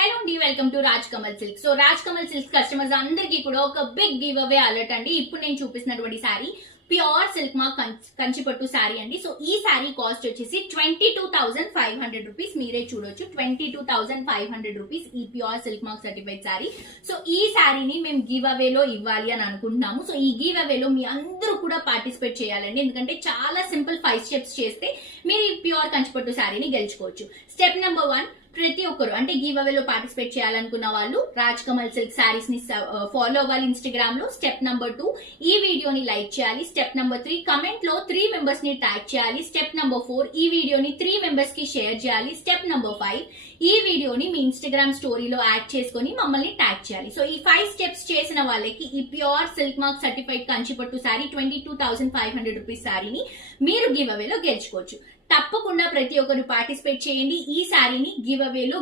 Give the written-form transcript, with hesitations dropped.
Hello అండి, welcome to Raj Kamal silk. So Raj Kamal silk customers అందరికీ కూడా ఒక బిగ్ గివ్ అవే అలర్ట్ అండి. ఇప్పుడు నేను చూపిస్తున్నటువంటి శారీ ప్యూర్ సిల్క్ మార్క్ కంచిపట్టు శారీ అండి. సో ఈ శారీ కాస్ట్ వచ్చేసి 22,500 రూపీస్. మీరే చూడొచ్చు, 22,500 రూపీస్ ఈ pure silk mark certified sari. So ఈ శారీని మేము గివ్ అవేలో ఇవ్వాలి అని అనుకుంటున్నాము. సో ఈ గివ్ అవేలో మీ అందరూ కూడా పార్టిసిపేట్ చేయాలండి, ఎందుకంటే చాలా సింపుల్ 5 స్టెప్స్ చేస్తే మీరు ఈ ప్యూర్ కంచిపట్టు శారీని గెలుచుకోవచ్చు. స్టెప్ నెంబర్ 1, ప్రతి ఒక్కరు అంటే గివ్ అవేలో పార్టిసిపేట్ చేయాలనుకున్న వాళ్ళు రాజ్ కమల్ సిల్క్ శారీస్ ని ఫాలో అవ్వాలి ఇన్స్టాగ్రామ్ లో. స్టెప్ నెంబర్ 2, ఈ వీడియోని లైక్ చేయాలి. స్టెప్ నెంబర్ 3, కమెంట్ లో 3 మెంబర్స్ ని ట్యాగ్ చేయాలి. స్టెప్ నెంబర్ 4, ఈ వీడియోని 3 మెంబర్స్ కి షేర్ చేయాలి. స్టెప్ నెంబర్ 5, ఈ వీడియోని మీ ఇన్స్టాగ్రామ్ స్టోరీలో యాడ్ చేసుకుని మమ్మల్ని ట్యాగ్ చేయాలి. సో ఈ 5 స్టెప్స్ చేసిన వాళ్ళకి ఈ ప్యూర్ సిల్క్ మార్క్ సర్టిఫైడ్ కంచిపట్టు శారీ 22,500 రూపీస్ శారీని మీరు గివ్ అవేలో గెలుచుకోవచ్చు. తప్పకుండా ప్రతి ఒక్కరు పార్టిసిపేట్ చేయండి. ఈ శారీని గివ్ అవేలో